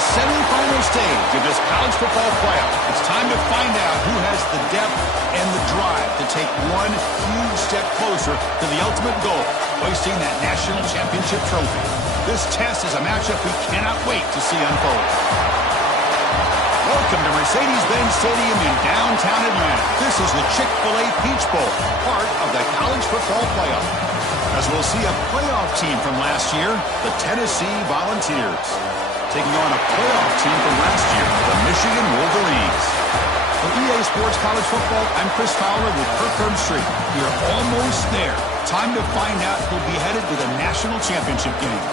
the semifinal stage of this college football playoff. It's time to find out who has the depth and the drive to take one huge step closer to the ultimate goal, hoisting that national championship trophy. This test is a matchup we cannot wait to see unfold. Welcome to Mercedes-Benz Stadium in downtown Atlanta. This is the Chick-fil-A Peach Bowl, part of the college football playoff. As we'll see a playoff team from last year, the Tennessee Volunteers, taking on a playoff team from last year, the Michigan Wolverines. For EA Sports College Football, I'm Chris Fowler with Kirk Street. We're almost there. Time to find out who'll be headed to the national championship game.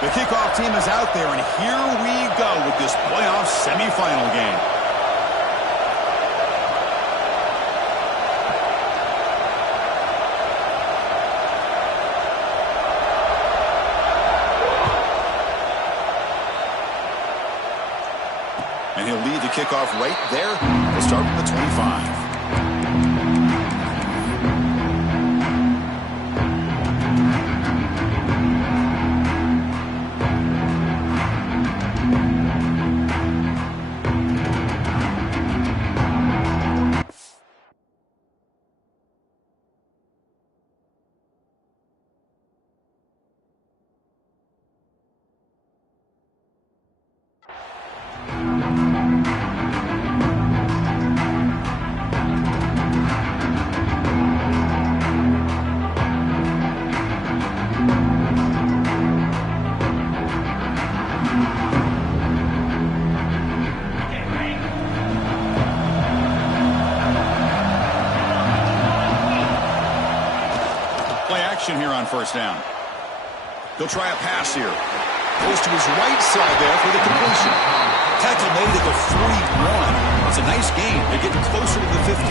The kickoff team is out there, and here we go with this playoff semifinal game. And he'll lead the kickoff right there. We'll start from the 25. Here on first down. He'll try a pass here. Goes to his right side there for the completion. Tackle made at the 41. It's a nice gain. They're getting closer to the 50.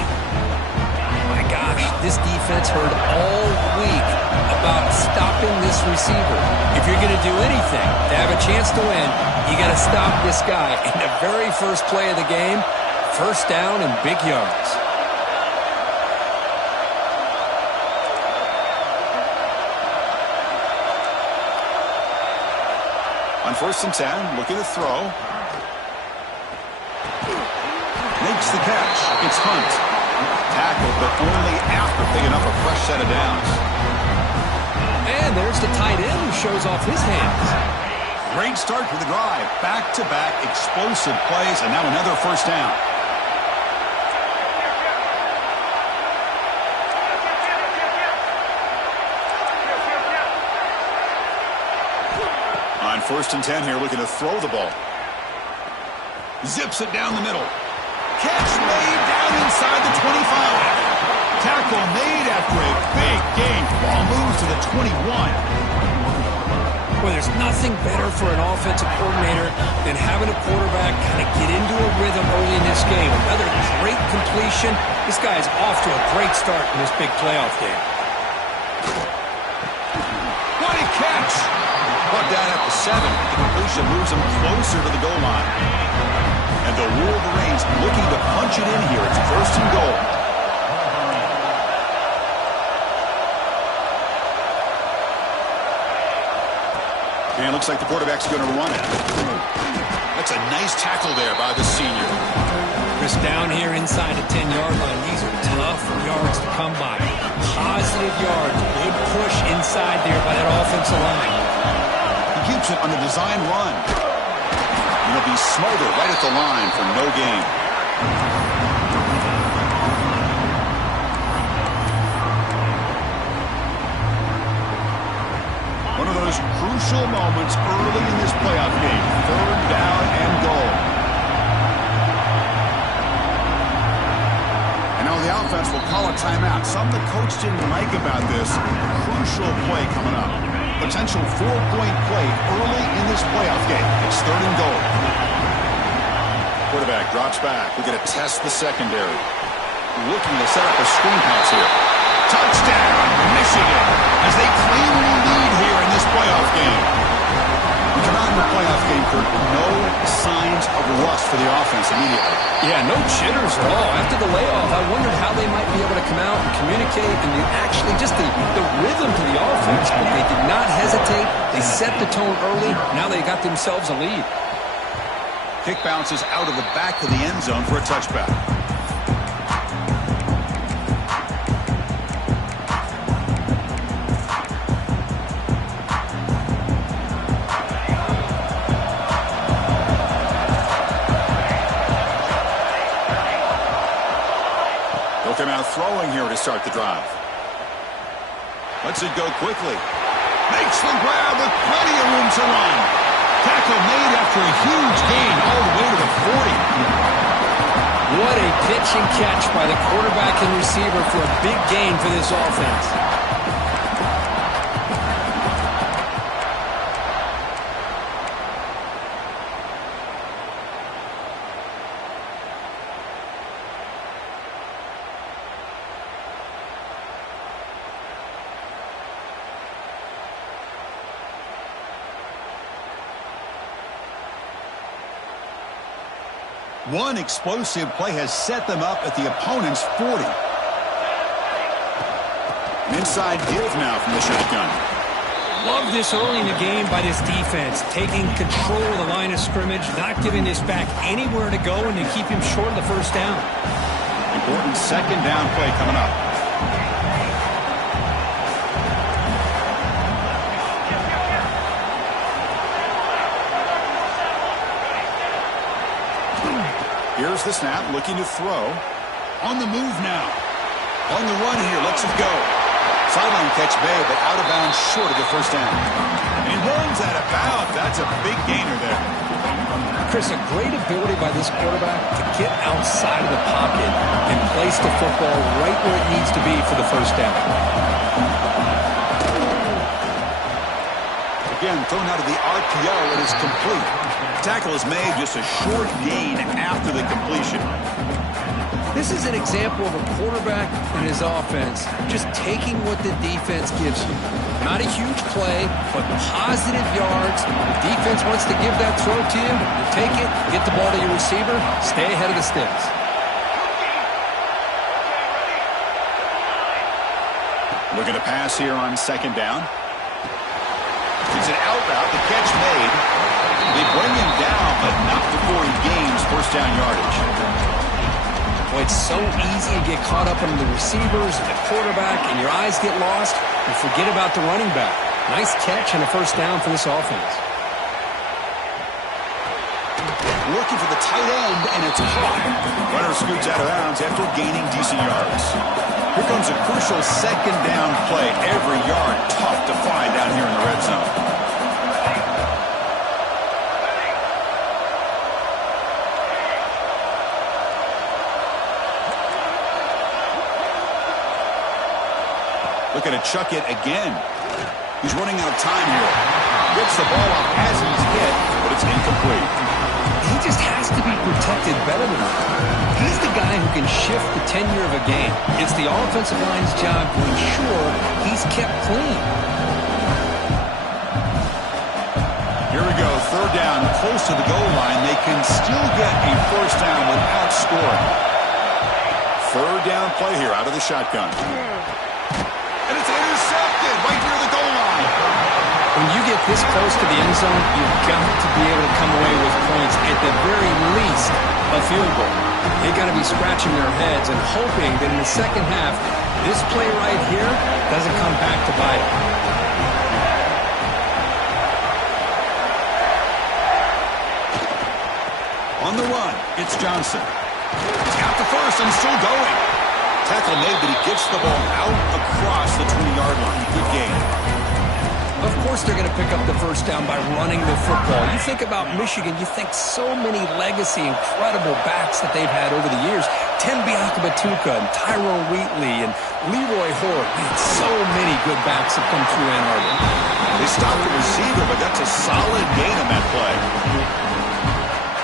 My gosh, this defense heard all week about stopping this receiver. If you're going to do anything to have a chance to win, you got to stop this guy. In the very first play of the game, first down and big yards. On 1st and 10, looking to throw. Makes the catch. It's Hunt. Tackled, but only after picking up a fresh set of downs. And there's the tight end who shows off his hands. Great start for the drive. Back-to-back explosive plays, and now another first down. On 1st and 10 here, looking to throw the ball. Zips it down the middle. Catch made down inside the 25. Tackle made after a big gain. Ball moves to the 21. Well, there's nothing better for an offensive coordinator than having a quarterback kind of get into a rhythm early in this game. Another great completion. This guy is off to a great start in this big playoff game. What a catch! Brought down at the 7. The completion moves him closer to the goal line. And the Wolverines looking to punch it in here. It's 1st and goal. And it looks like the quarterback's going to run it. That's a nice tackle there by the senior. Chris, down here inside the 10-yard line, these are tough yards to come by. Positive yards. Good push inside there by that offensive line. Keeps it on the design run. And he'll be smothered right at the line for no gain. One of those crucial moments early in this playoff game. 3rd down and goal. And now the offense will call a timeout. Something the coach didn't like about this. Crucial play coming up. Potential 4-point play early in this playoff game. It's 3rd and goal. Quarterback drops back. We're going to test the secondary. Looking to set up a screen pass here. Touchdown, Michigan, as they cleanly lead here in this playoff game. We come out in the playoff game for no signs of rust for the offense immediately. Yeah, no jitters at all. After the layoff, I wondered how they might be able to come out and communicate and actually just the rhythm to the offense, but they did not hesitate. They set the tone early. Now they got themselves a lead. Kick bounces out of the back of the end zone for a touchback. Come out throwing here to start the drive. Lets it go quickly. Makes the grab with plenty of room to run. Tackle made after a huge gain all the way to the 40. What a pitch and catch by the quarterback and receiver for a big gain for this offense. One explosive play has set them up at the opponent's 40. An inside give now from the shotgun. Love this early in the game by this defense, taking control of the line of scrimmage, not giving this back anywhere to go, and to keep him short of the first down. Important second down play coming up. Here's the snap, looking to throw. On the move now. On the run here, lets it go. Sideline catch made, but out of bounds short of the first down. And he runs out of bounds. That's a big gainer there. Chris, a great ability by this quarterback to get outside of the pocket and place the football right where it needs to be for the first down. Again, thrown out of the RPO, it is complete. Tackle is made, just a short gain after the completion. This is an example of a quarterback and his offense just taking what the defense gives you. Not a huge play, but positive yards. The defense wants to give that throw to you. You take it, get the ball to your receiver, stay ahead of the sticks. Looking to pass here on second down. It's an out route, the catch made. They bring him down, but not before he gains first down yardage. Boy, it's so easy to get caught up in the receivers and the quarterback, and your eyes get lost. You forget about the running back. Nice catch and a first down for this offense. Looking for the tight end, and it's caught. Runner scoots out of bounds after gaining decent yards. Here comes a crucial second down play. Every yard tough to find down here in the red zone. Looking to chuck it again. He's running out of time here. Gets the ball off as he's hit, but it's incomplete. He just has to be protected better than that. He's the guy who can shift the tenure of a game. It's the offensive line's job to ensure he's kept clean. Here we go, third down, close to the goal line. They can still get a first down without scoring. Third down play here out of the shotgun. And it's intercepted right near the goal line. When you get this close to the end zone, you've got to be able to come away with points, at the very least, a field goal. They've got to be scratching their heads and hoping that in the second half, this play right here doesn't come back to bite them. On the run, it's Johnson. He's got the first and still going. Tackle made, but he gets the ball out across the 20-yard line. Good game. Of course they're going to pick up the first down by running the football. You think about Michigan, you think so many legacy, incredible backs that they've had over the years. Tim Biakabatuka and Tyrone Wheatley and Leroy Horde. Man, so many good backs have come through Ann Arbor. They stopped the receiver, but that's a solid gain on that play.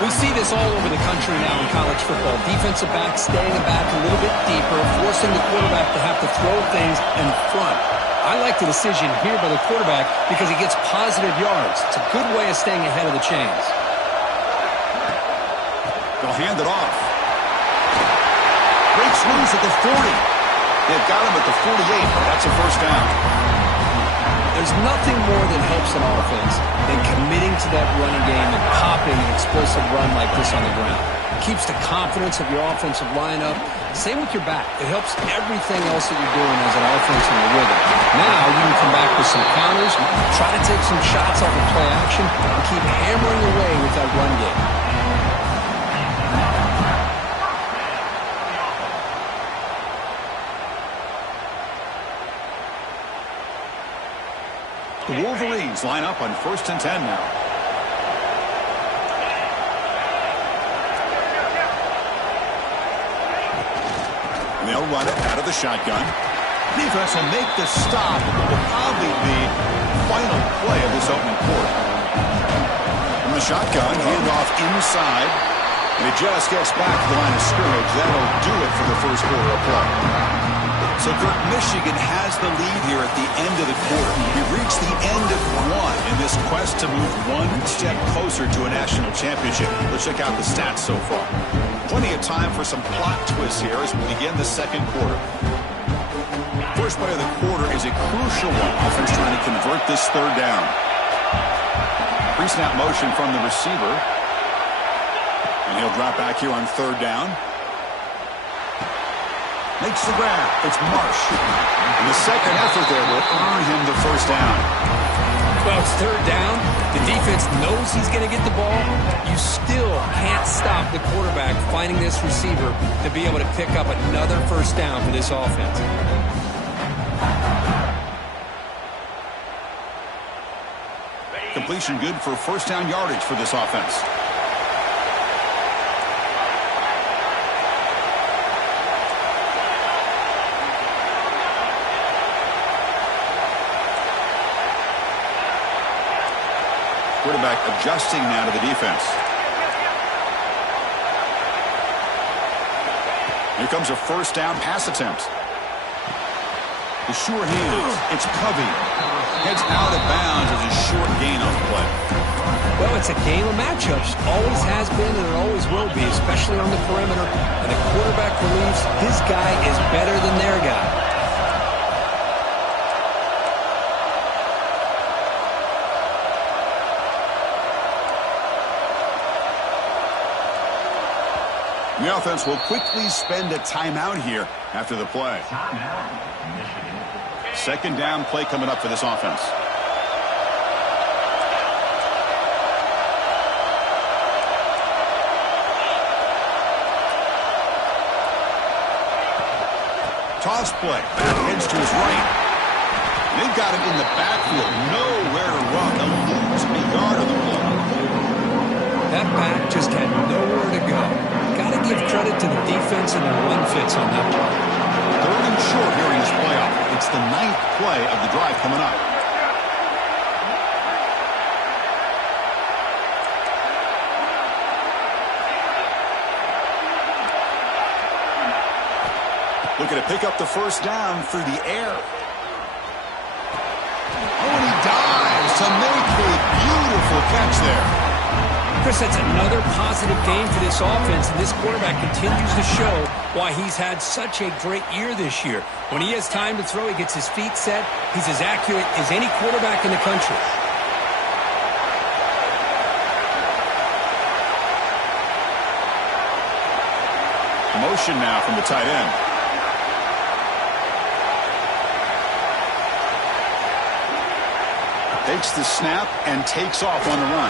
We see this all over the country now in college football. Defensive backs staying back a little bit deeper, forcing the quarterback to have to throw things in front. I like the decision here by the quarterback because he gets positive yards. It's a good way of staying ahead of the chains. They'll hand it off. Breaks loose at the 40. They've got him at the 48. That's a first down. There's nothing more that helps an offense than committing to that running game and popping an explosive run like this on the ground. It keeps the confidence of your offensive lineup. Same with your back. It helps everything else that you're doing as an offense in the rhythm. Now you can come back with some counters, try to take some shots off of play action, and keep hammering away with that run game. The Wolverines line up on 1st and 10 now. And they'll run it out of the shotgun. Defense will make the stop. It will probably be the final play of this opening quarter. From the shotgun, handoff inside. And it just gets back to the line of scrimmage. That'll do it for the first quarter of play. So, Kirk, Michigan has the lead here at the end of the quarter. We've reached the end of one in this quest to move one step closer to a national championship. Let's check out the stats so far. Plenty of time for some plot twists here as we begin the second quarter. First play of the quarter is a crucial one. Offense trying to convert this third down. Pre-snap motion from the receiver. And he'll drop back here on third down. Makes the grab. It's Marsh. And the second effort there will earn him the first down. Well, it's third down. The defense knows he's going to get the ball. You still can't stop the quarterback finding this receiver to be able to pick up another first down for this offense. Completion good for first down yardage for this offense. Quarterback adjusting now to the defense. Here comes a first down pass attempt. The sure hands. It's Covey. Heads out of bounds as a short gain on the play. Well, it's a game of matchups. Always has been and it always will be, especially on the perimeter. And the quarterback believes his guy is better than their guy. The offense will quickly spend a timeout here after the play. Second down play coming up for this offense. Toss play. Back heads to his right. They've got him in the backfield. Nowhere to run. They'll lose a yard of the ball. That back just had nowhere to go. Got to give credit to the defense and the run fits on that one. Third and short here in this playoff. It's the 9th play of the drive coming up. Looking to pick up the first down through the air. Oh, and he dives to make a beautiful catch there. Chris, that's another positive game for this offense, and this quarterback continues to show why he's had such a great year this year. When he has time to throw, he gets his feet set. He's as accurate as any quarterback in the country. Motion now from the tight end. Takes the snap and takes off on the run.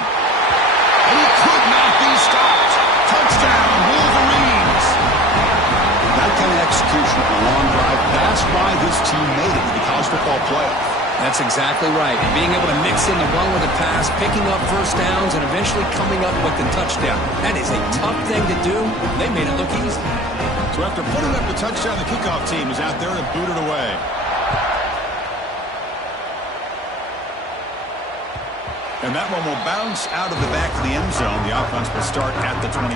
And he could not be stopped. Touchdown, Wolverines. That kind of execution on a long drive, that's why this team made it to the college football playoff. That's exactly right. Being able to mix in the run with the pass, picking up first downs, and eventually coming up with the touchdown. That is a tough thing to do. They made it look easy. So after putting up the touchdown, the kickoff team is out there to boot it away. And that one will bounce out of the back of the end zone. The offense will start at the 25.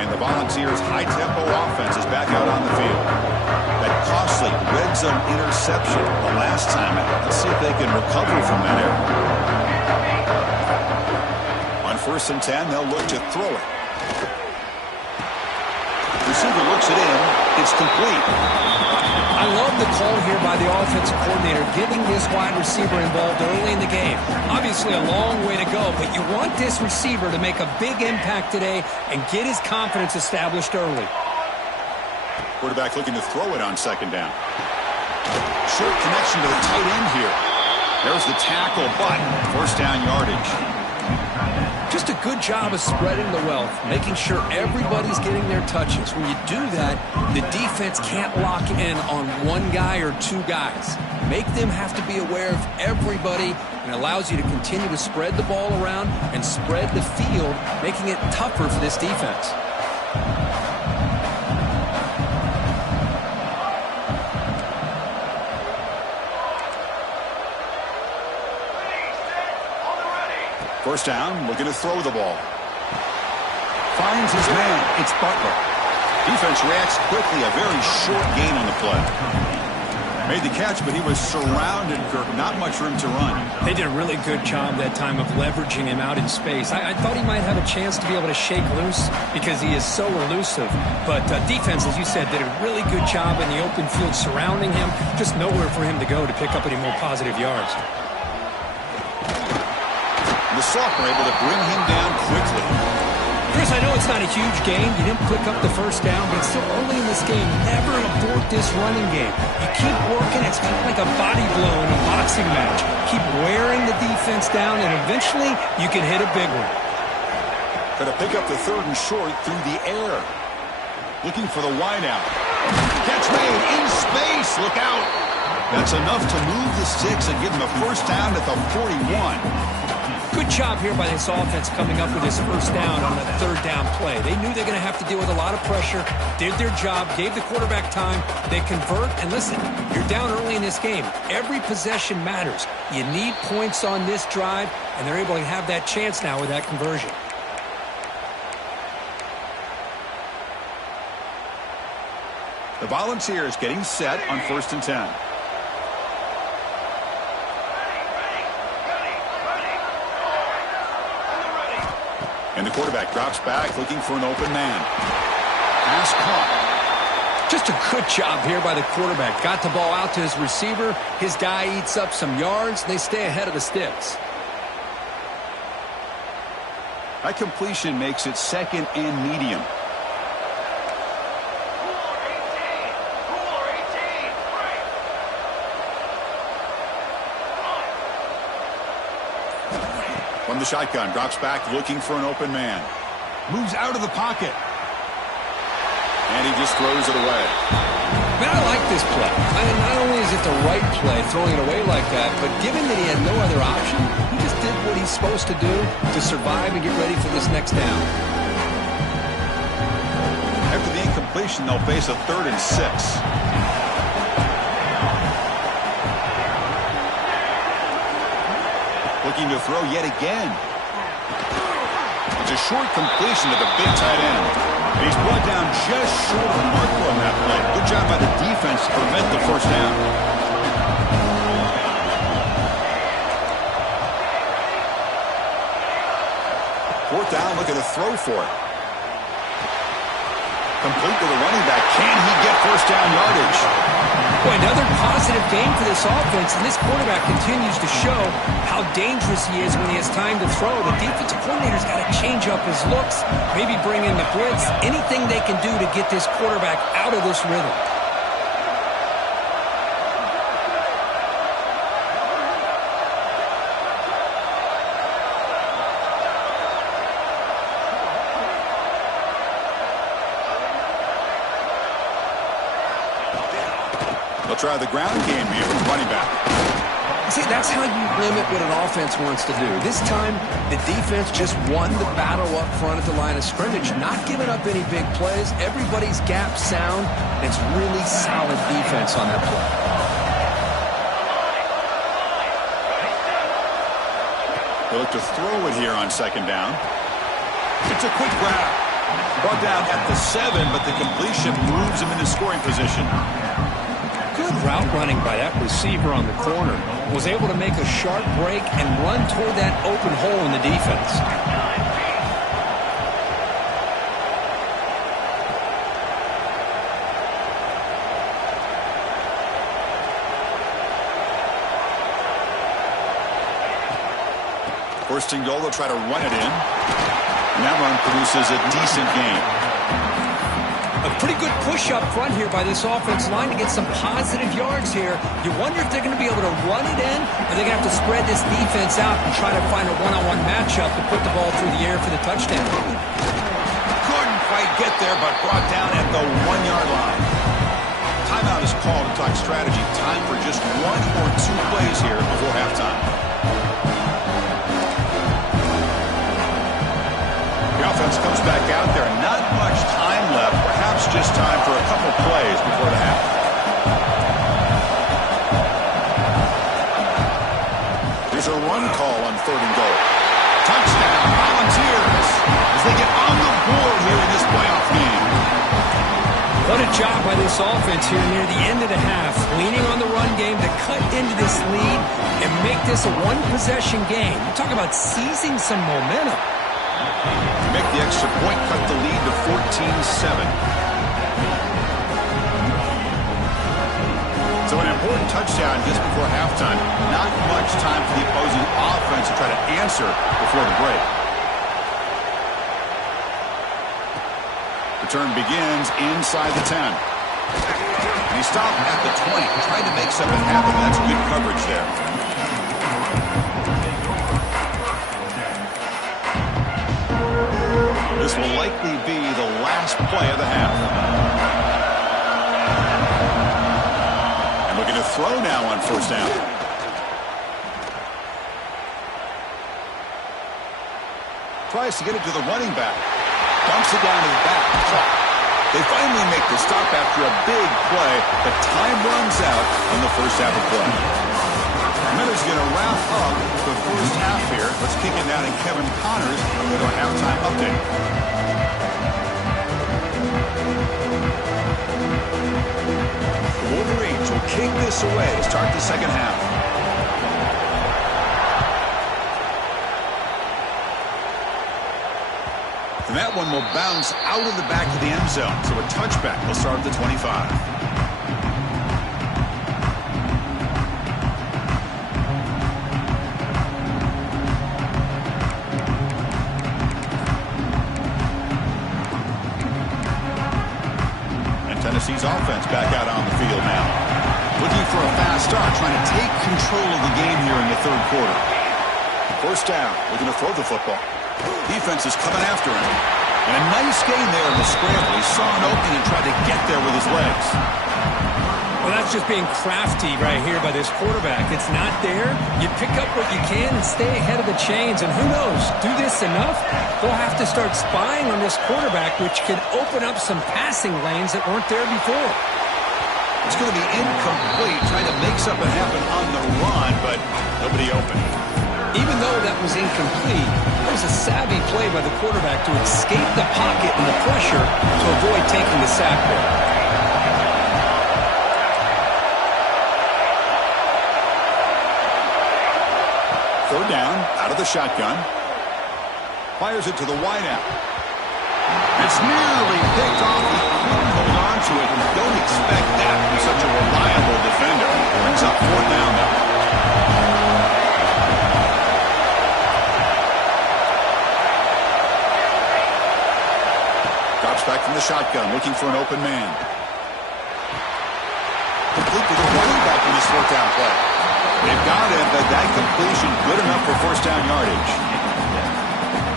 And the Volunteers' high-tempo offense is back out on the field. That costly red zone interception the last time out. Let's see if they can recover from that error. On 1st and 10, they'll look to throw it. Receiver looks it in. It's complete. I love the call here by the offensive coordinator, getting this wide receiver involved early in the game. Obviously a long way to go, but you want this receiver to make a big impact today and get his confidence established early. Quarterback looking to throw it on 2nd down. Short connection to the tight end here. There's the tackle, but 1st down yardage. Just a good job of spreading the wealth, making sure everybody's getting their touches. When you do that, the defense can't lock in on one guy or two guys. Make them have to be aware of everybody, and allows you to continue to spread the ball around and spread the field, making it tougher for this defense. First down, looking to throw the ball. Finds his man. It's Butler. Defense reacts quickly. A very short gain on the play. Made the catch, but he was surrounded, Kirk. Not much room to run. They did a really good job that time of leveraging him out in space. I thought he might have a chance to be able to shake loose because he is so elusive. But defense, as you said, did a really good job in the open field surrounding him. Just nowhere for him to go to pick up any more positive yards. The Sophomore able to bring him down quickly. Chris, I know it's not a huge game. You didn't pick up the 1st down, but it's still early in this game. Never abort this running game. You keep working. It's kind of like a body blow in a boxing match. Keep wearing the defense down, and eventually you can hit a big one. Going to pick up the 3rd and short through the air. Looking for the wideout. Catch made in space. Look out. That's enough to move the sticks and give him a 1st down at the 41. Good job here by this offense coming up with his 1st down on the 3rd down play. They knew they're going to have to deal with a lot of pressure, did their job, gave the quarterback time. They convert, and listen, you're down early in this game. Every possession matters. You need points on this drive, and they're able to have that chance now with that conversion. The Volunteers getting set on 1st and 10. And the quarterback drops back, looking for an open man. Pass caught. Just a good job here by the quarterback. Got the ball out to his receiver. His guy eats up some yards. They stay ahead of the sticks. That completion makes it 2nd and medium. From the shotgun, drops back, looking for an open man. Moves out of the pocket. And he just throws it away. Man, I like this play. I mean, not only is it the right play, throwing it away like that, but given that he had no other option, he just did what he's supposed to do to survive and get ready for this next down. After the incompletion, they'll face a 3rd and 6. Looking to throw yet again. It's a short completion to the big tight end. He's brought down just short of Marco on that play. Good job by the defense to prevent the 1st down. Fourth down, looking to throw for it. Complete to the running back. Can he get 1st down yardage? Boy, another positive game for this offense, and this quarterback continues to show how dangerous he is when he has time to throw. The defensive coordinator's got to change up his looks, maybe bring in the blitz, anything they can do to get this quarterback out of this rhythm. They'll try the ground game here with running back. See, that's how you limit what an offense wants to do. This time, the defense just won the battle up front at the line of scrimmage, not giving up any big plays. Everybody's gap sound. It's really solid defense on that play. They look to throw it here on second down. It's a quick grab. Brought down at the 7, but the completion moves him into scoring position. Good route running by that receiver on the corner. Was able to make a sharp break and run toward that open hole in the defense. First and goal, they'll try to run it in. And that run produces a decent gain. A pretty good push up front here by this offense line to get some positive yards here. You wonder if they're going to be able to run it in, or they're going to have to spread this defense out and try to find a one-on-one matchup to put the ball through the air for the touchdown. Couldn't quite get there, but brought down at the 1-yard line. Timeout is called to talk strategy. Time for just 1 or 2 plays here before halftime. The offense comes back out there. Not much time left. Perhaps just time for a couple plays before the half. There's a run call on 3rd and goal. Touchdown, Volunteers, as they get on the board here in this playoff game. What a job by this offense here near the end of the half. Leaning on the run game to cut into this lead and make this a one-possession game. You talk about seizing some momentum. To make the extra point, cut the lead to 14-7. So an important touchdown just before halftime. Not much time for the opposing offense to try to answer before the break. Return begins inside the 10. And he stopped at the 20, trying to make something happen. That's good coverage there. This will likely be the last play of the half. And looking to throw now on 1st down. Tries to get it to the running back. Dumps it down to the back. They finally make the stop after a big play, but time runs out on the first half of play. Miller's going to wrap up the first half here. Let's kick it down to Kevin Connors with our halftime update. The Wolverines will kick this away to start the second half. And that one will bounce out of the back of the end zone. So a touchback will start at the 25. Tennessee's offense back out on the field now. Looking for a fast start, trying to take control of the game here in the 3rd quarter. 1st down, looking to throw the football. Defense is coming after him. And a nice gain there in the scramble. He saw an opening and tried to get there with his legs. Well, that's just being crafty right here by this quarterback. It's not there. You pick up what you can and stay ahead of the chains. And who knows, do this enough, they'll have to start spying on this quarterback, which could open up some passing lanes that weren't there before. It's going to be incomplete, trying to make something happen on the run, but nobody open. Even though that was incomplete, it was a savvy play by the quarterback to escape the pocket and the pressure to avoid taking the sack there. 3rd down, out of the shotgun. Fires it to the wideout. It's nearly picked off. He couldn't hold on to it. Don't expect that from such a reliable defender. Brings up 4th down now. Drops back from the shotgun, looking for an open man. Complete to the running back in this 4th down play. They've got it, but that completion good enough for 1st down yardage.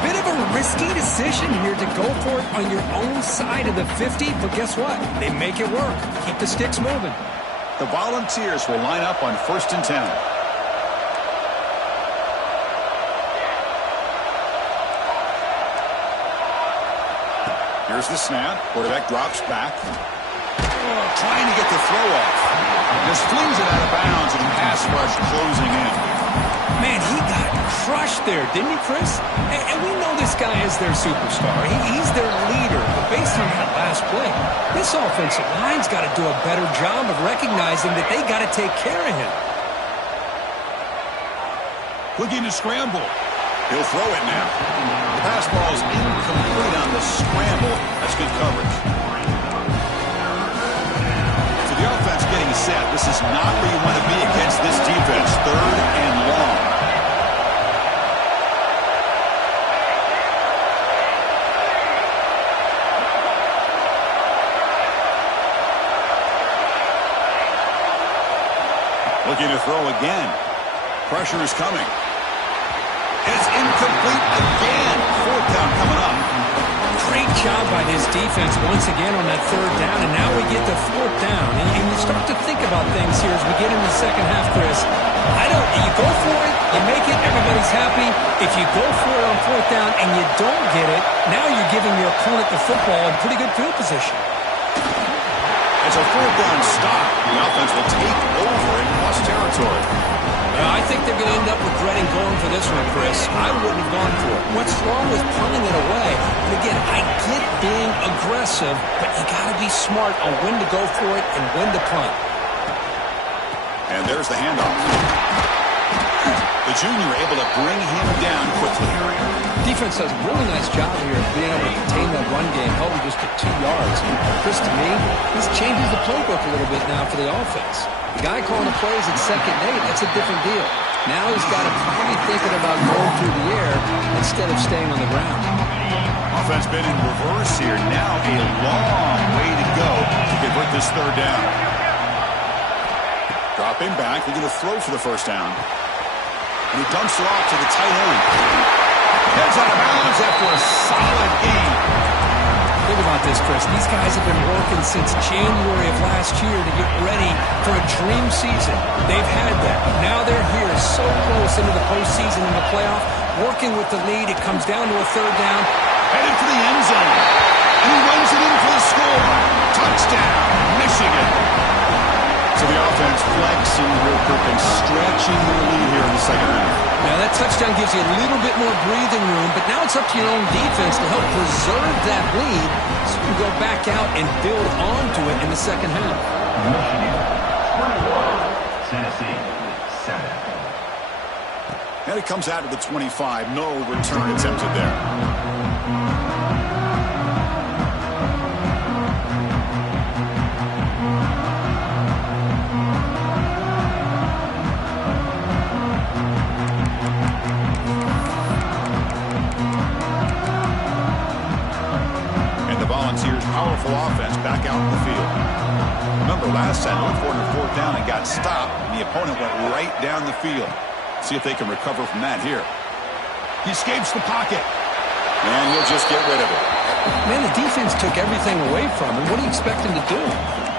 Bit of a risky decision here to go for it on your own side of the 50, but guess what? They make it work. Keep the sticks moving. The Volunteers will line up on 1st and 10. Here's the snap. Quarterback drops back. Trying to get the throw off. Just flings it out of bounds, and the pass rush closing in. Man, he got crushed there, didn't he, Chris? And we know this guy is their superstar. He's their leader. But based on that last play, this offensive line's got to do a better job of recognizing that they got to take care of him. Looking to scramble. He'll throw it now. The pass ball is incomplete on the scramble. That's good coverage. So the offense getting set. This is not where you want to be against this defense. 3rd and long. Looking to throw again. Pressure is coming. It's incomplete again. 4th down coming up. Great job by this defense once again on that 3rd down, and now we get the 4th down. And you start to think about things here as we get into the second half, Chris. You go for it, you make it, everybody's happy. If you go for it on 4th down and you don't get it, now you're giving your opponent the football in pretty good field position. As a 4th down stop, the offense will take over in plus territory. I think they're going to end up regretting going for this one, Chris. I wouldn't have gone for it. What's wrong with punting it away? And again, I get being aggressive, but you got to be smart on when to go for it and when to punt. And there's the handoff. The junior able to bring him down quickly. Defense does a really nice job here of being able to contain that run game, held him just to 2 yards. Chris, to me, this changes the playbook a little bit now for the offense. The guy calling the plays at 2nd and 8, that's a different deal. Now he's got to probably thinking about going through the air instead of staying on the ground. Offense been in reverse here. Now a long way to go to convert this 3rd down. Dropping back, looking to throw for the 1st down. And he dumps it off to the tight end. Heads out of bounds after a solid game. Think about this, Chris. These guys have been working since January of last year to get ready for a dream season. They've had that. Now they're here so close into the postseason and the playoff, working with the lead. It comes down to a 3rd down. Headed for the end zone. And he runs it in for the score. Touchdown, Michigan. So the offense flexing real quick and stretching their lead here in the second half. Now that touchdown gives you a little bit more breathing room, but now it's up to your own defense to help preserve that lead so you can go back out and build onto it in the second half. Michigan 21, Tennessee 7. And it comes out to the 25. No return attempted there. Powerful offense back out in the field. Remember last time they went for it on 4th down and got stopped, and the opponent went right down the field. See if they can recover from that here. He escapes the pocket, and he'll just get rid of it. Man, the defense took everything away from him. What do you expect him to do?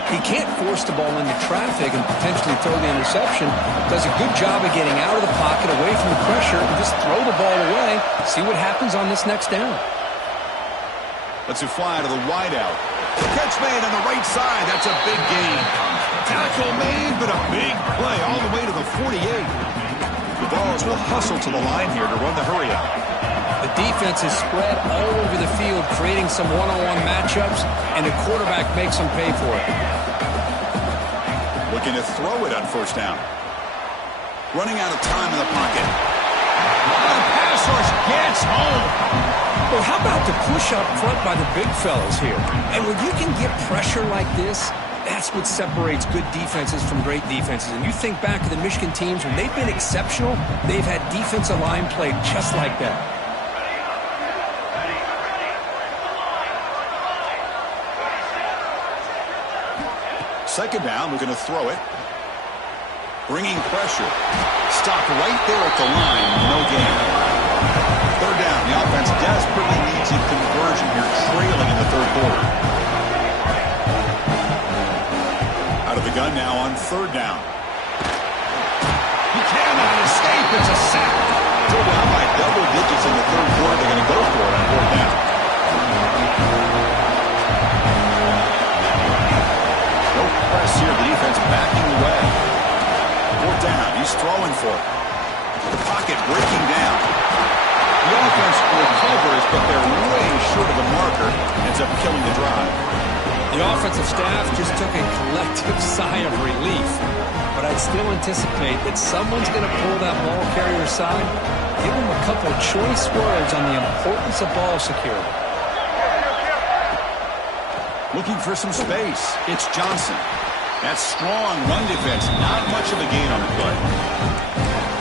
He can't force the ball into traffic and potentially throw the interception. Does a good job of getting out of the pocket, away from the pressure, and just throw the ball away. See what happens on this next down. Lets it fly to the wideout. Catch made on the right side. That's a big gain. Tackle made, but a big play all the way to the 48. The Vols will hustle to the line here to run the hurry out. The defense is spread all over the field, creating some one-on-one matchups, and the quarterback makes them pay for it. Looking to throw it on 1st down. Running out of time in the pocket. The pass rush gets home. Well, how about the push up front by the big fellas here? And when you can get pressure like this, that's what separates good defenses from great defenses. And you think back to the Michigan teams, when they've been exceptional, they've had defensive line play just like that. Second down, we're going to throw it. Bringing pressure. Stopped right there at the line. No gain. 3rd down. The offense desperately needs a conversion here, trailing in the 3rd quarter. Out of the gun now on 3rd down. He cannot escape. It's a sack. Still down by double digits in the 3rd quarter. They're going to go for it on 4th down. He's throwing for it. The pocket breaking down. The offense recovers, but they're way short of the marker. Ends up killing the drive. The offensive staff just took a collective sigh of relief. But I'd still anticipate that someone's going to pull that ball carrier aside, give him a couple of choice words on the importance of ball security. Looking for some space. It's Johnson. That's strong run defense. Not much of a gain on the play.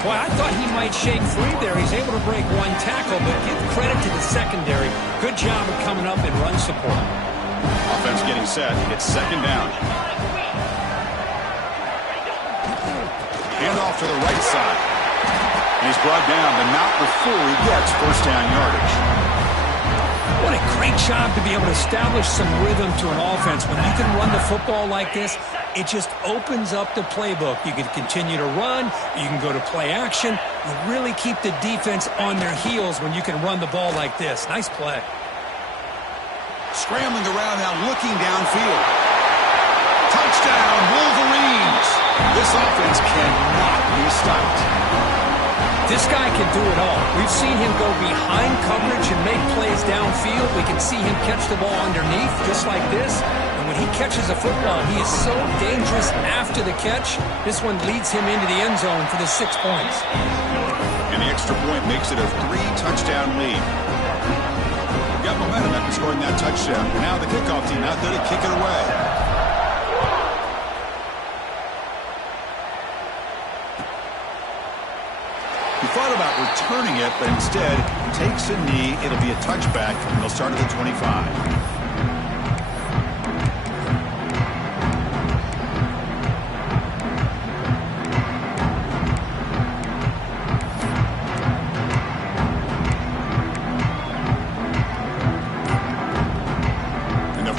Boy, I thought he might shake free there. He's able to break one tackle, but give credit to the secondary. Good job of coming up in run support. Offense getting set. It's second down. Handoff to the right side. And he's brought down, but not before he gets first down yardage. What a great job to be able to establish some rhythm to an offense. When you can run the football like this, it just opens up the playbook. You can continue to run. You can go to play action. You really keep the defense on their heels when you can run the ball like this. Nice play. Scrambling around now, looking downfield. Touchdown, Wolverines! This offense cannot be stopped. This guy can do it all. We've seen him go behind coverage and make plays downfield. We can see him catch the ball underneath just like this. And when he catches a football, he is so dangerous after the catch. This one leads him into the end zone for the 6 points. And the extra point makes it a 3-touchdown lead. Got momentum after scoring that touchdown. Now the kickoff team out there to kick it away. He thought about returning it, but instead takes a knee. It'll be a touchback, and they'll start at the 25.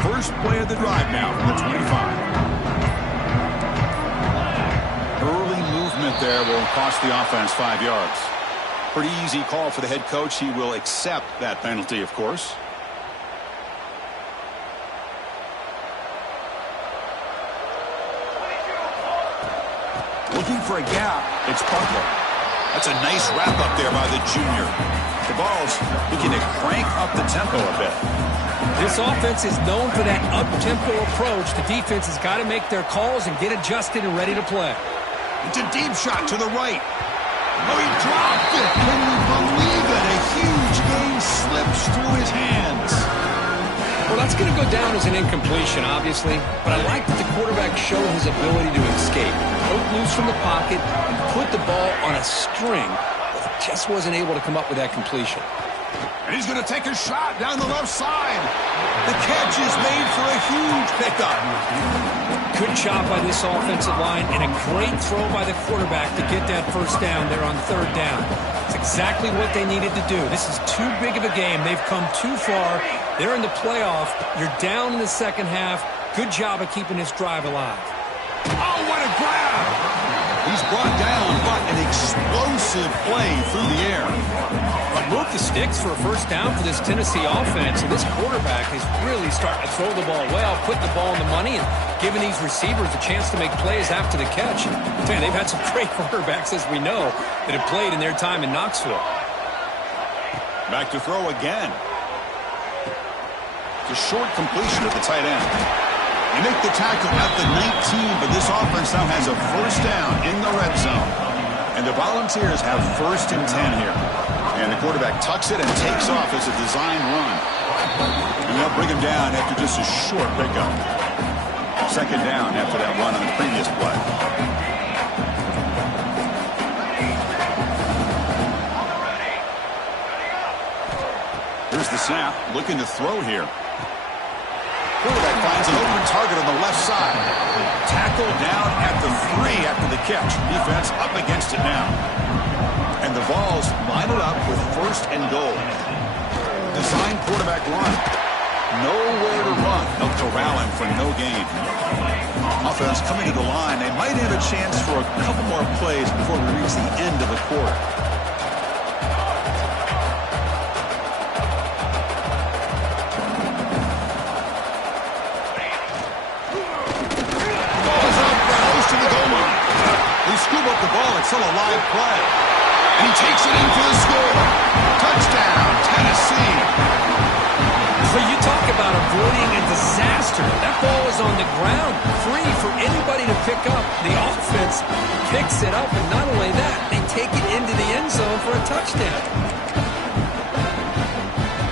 First play of the drive now from the 25. Early movement there will cost the offense 5 yards. Pretty easy call for the head coach. He will accept that penalty, of course. Looking for a gap. It's Butler. That's a nice wrap up there by the junior. The ball's looking to crank up the tempo a bit. This offense is known for that up-tempo approach. The defense has got to make their calls and get adjusted and ready to play. It's a deep shot to the right. Oh, he dropped it. Can you believe it? A huge gain slips through his hands. Well, that's going to go down as an incompletion, obviously. But I like that the quarterback showed his ability to escape. Broke loose from the pocket and put the ball on a string. But he just wasn't able to come up with that completion. And he's going to take a shot down the left side. The catch is made for a huge pickup. Good job by this offensive line and a great throw by the quarterback to get that first down there on third down. It's exactly what they needed to do. This is too big of a game. They've come too far. They're in the playoff. You're down in the second half. Good job of keeping this drive alive. Oh, what a grab! He's brought down, but an explosive play through the air. Move the sticks for a first down for this Tennessee offense. And this quarterback is really starting to throw the ball well, putting the ball in the money, and giving these receivers a chance to make plays after the catch. I tell you, they've had some great quarterbacks, as we know, that have played in their time in Knoxville. Back to throw again. It's a short completion at the tight end. They make the tackle at the 19, but this offense now has a first down in the red zone. And the Volunteers have first and 10 here. And the quarterback tucks it and takes off as a design run. And they'll bring him down after just a short pickup. Second down after that run on the previous play. Here's the snap, looking to throw here. Quarterback finds an open target on the left side. Tackled down at the 3 after the catch. Defense up against it now. And the Vols line it up with first and goal. Design quarterback run. Nowhere to run. They'll corral him for no gain. Offense coming to the line. They might have a chance for a couple more plays before we reach the end of the quarter. Ball's up, close to the goal line. They scoop up the ball at Still a live play. And he takes it in for the score. Touchdown, Tennessee. Well, you talk about avoiding a disaster. That ball is on the ground, free for anybody to pick up. The offense picks it up, and not only that, they take it into the end zone for a touchdown.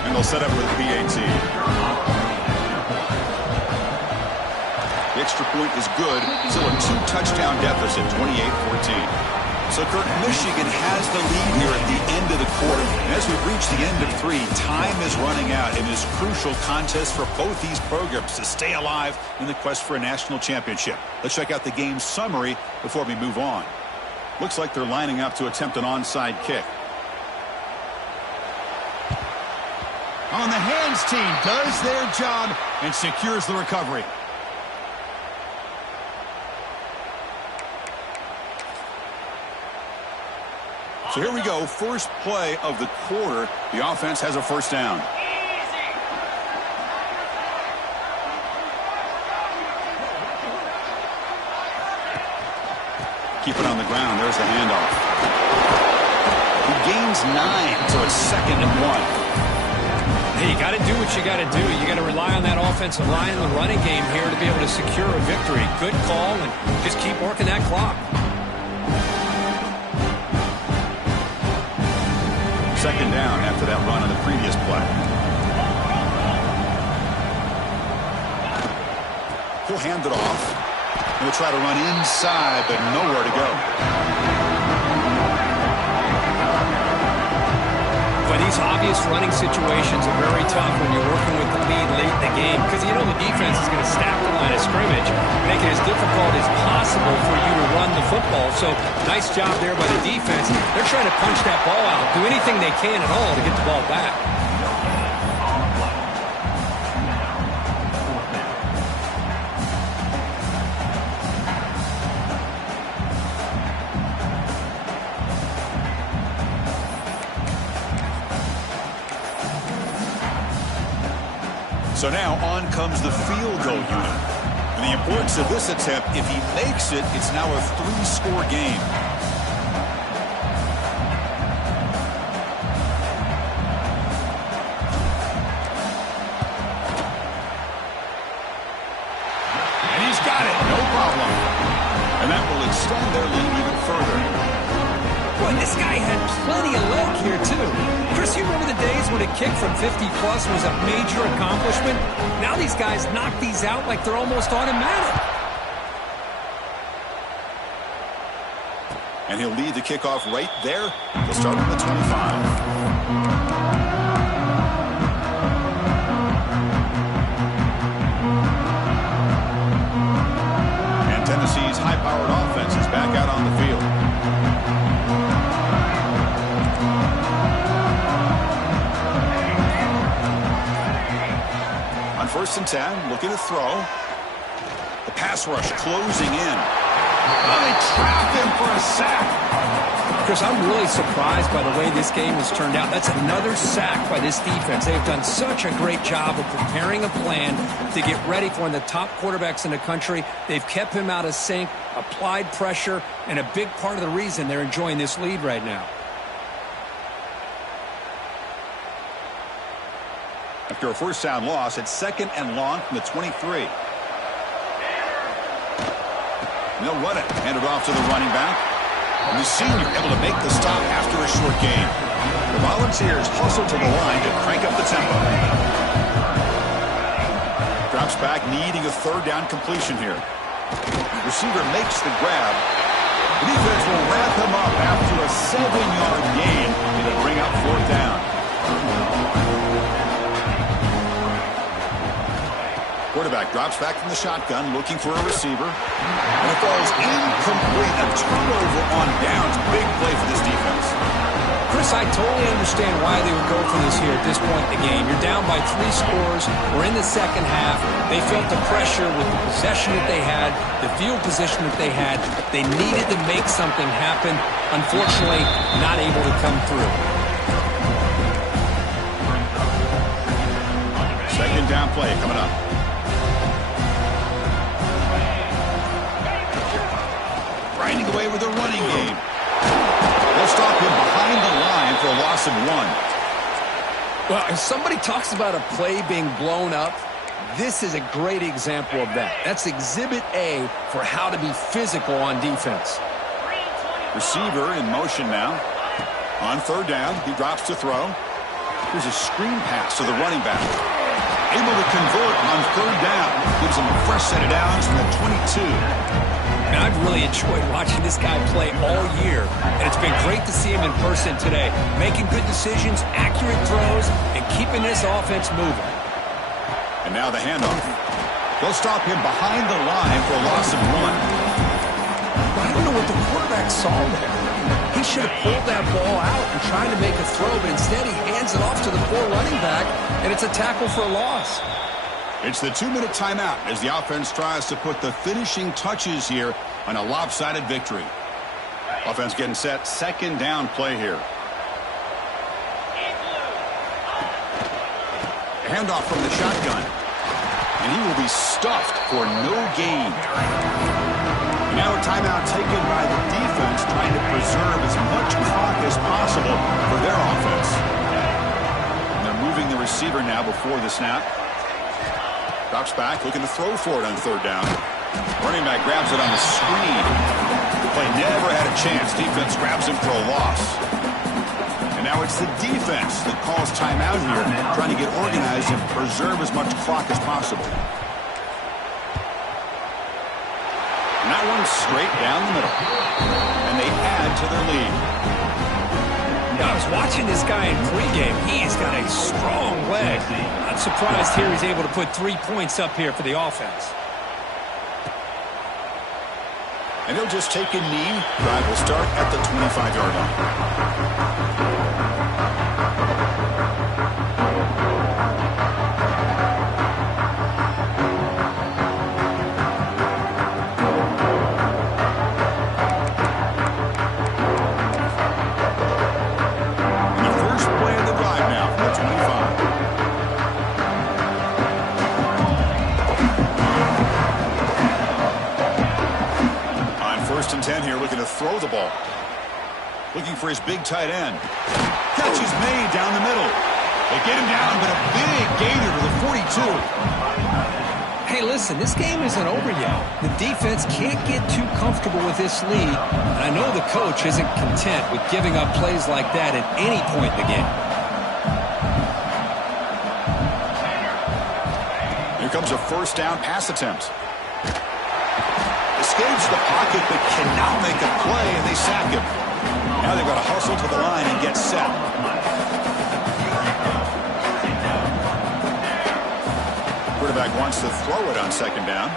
And they'll set up with a PAT. The extra point is good. Still a 2-touchdown deficit, 28-14. So, Kurt, Michigan has the lead here at the end of the quarter. And as we reach the end of 3, time is running out in this crucial contest for both these programs to stay alive in the quest for a national championship. Let's check out the game summary before we move on. Looks like they're lining up to attempt an onside kick. On the hands team does their job and secures the recovery. So here we go, first play of the quarter. The offense has a first down. Keep it on the ground. There's the handoff. He gains 9, so it's 2nd and 1. Hey, you got to do what you got to do. You got to rely on that offensive line and the running game here to be able to secure a victory. Good call, and just keep working that clock. 2nd down after that run on the previous play. He'll hand it off. He'll try to run inside, but nowhere to go. But these obvious running situations are very tough when you're working with the lead late in the game because you know the defense is going to stack the line of scrimmage, make it as difficult as possible for you to run the football. So nice job there by the defense. They're trying to punch that ball out, do anything they can at all to get the ball back. So now on comes the field goal unit. And the importance of this attempt, if he makes it, it's now a 3-score game. And he's got it, no problem. And that will extend their lead even further. Boy, this guy had plenty of leg here, too. Chris, you remember the days when a kick from 50-plus was a major accomplishment? Now these guys knock these out like they're almost automatic. And he'll lead the kickoff right there. He'll start on the 25. And Tennessee's high-powered offense is back out on the field. On 1st and 10, looking to throw. The pass rush closing in. Oh, they trapped him for a sack. Chris, I'm really surprised by the way this game has turned out. That's another sack by this defense. They've done such a great job of preparing a plan to get ready for one of the top quarterbacks in the country. They've kept him out of sync, applied pressure, and a big part of the reason they're enjoying this lead right now. After a first down loss, it's 2nd and long from the 23. And they'll run it. Hand it off to the running back. And the senior able to make the stop after a short gain. The Volunteers hustle to the line to crank up the tempo. Drops back, needing a 3rd down completion here. The receiver makes the grab. The defense will wrap him up after a 7-yard gain. It'll bring up 4th down. Quarterback drops back from the shotgun, looking for a receiver. And it falls incomplete. A turnover on downs. Big play for this defense. Chris, I totally understand why they would go for this here at this point in the game. You're down by 3 scores. We're in the second half. They felt the pressure with the possession that they had, the field position that they had. They needed to make something happen. Unfortunately, not able to come through. 2nd down play coming up. Grinding away with a running game. loss of 1. Well, if somebody talks about a play being blown up, this is a great example of that. That's exhibit A for how to be physical on defense. Receiver in motion now. On third down, he drops to throw. Here's a screen pass to the running back. Able to convert on third down. Gives him a fresh set of downs from the 22. And I've really enjoyed watching this guy play all year, and it's been great to see him in person today, making good decisions, accurate throws, and keeping this offense moving. And now the handoff. They'll stop him behind the line for a loss of 1. I don't know what the quarterback saw there. He should have pulled that ball out and tried to make a throw, but instead he hands it off to the poor running back, and it's a tackle for a loss. It's the 2-minute timeout as the offense tries to put the finishing touches here on a lopsided victory. Offense getting set, second down play here. Handoff from the shotgun. And he will be stuffed for no gain. Now a timeout taken by the defense, trying to preserve as much clock as possible for their offense. And they're moving the receiver now before the snap. Drops back, looking to throw for it on third down. Running back grabs it on the screen. The play never had a chance. Defense grabs him for a loss. And now it's the defense that calls timeout here, trying to get organized and preserve as much clock as possible. And that one's straight down the middle. And they add to their lead. I was watching this guy in pregame. He's got a strong leg. I'm surprised here he's able to put 3 points up here for the offense. And he'll just take a knee. Drive will start at the 25-yard line. First and 10 here, looking to throw the ball. Looking for his big tight end. Catch is made down the middle. They get him down, but a big gainer to the 42. Hey, listen, this game isn't over yet. The defense can't get too comfortable with this lead, and I know the coach isn't content with giving up plays like that at any point in the game. Here comes a first down pass attempt. Escapes the pocket but cannot make a play, and they sack him. Now they've got to hustle to the line and get set. Quarterback wants to throw it on second down.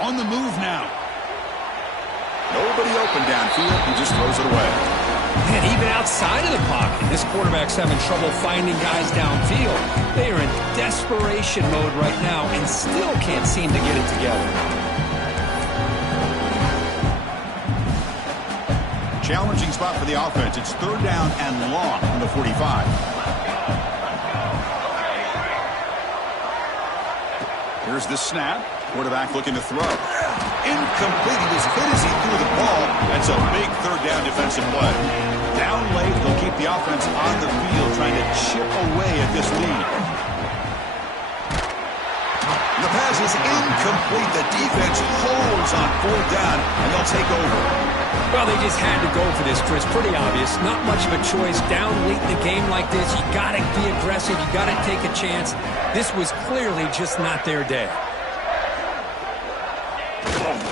On the move now. Nobody open downfield. He just throws it away. And even outside of the pocket, this quarterback's having trouble finding guys downfield. They are in desperation mode right now and still can't seem to get it together. Challenging spot for the offense. It's third down and long from the 45. Here's the snap. Quarterback looking to throw. Incomplete. He was hit as he threw the ball. That's a big third down defensive play. Down late, they'll keep the offense on the field, trying to chip away at this lead. The pass is incomplete. The defense holds on fourth down, and they'll take over. Well, they just had to go for this, Chris. Pretty obvious. Not much of a choice. Down late in the game like this, you got to be aggressive. You got to take a chance. This was clearly just not their day.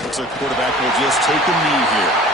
Looks like the quarterback will just take a knee here.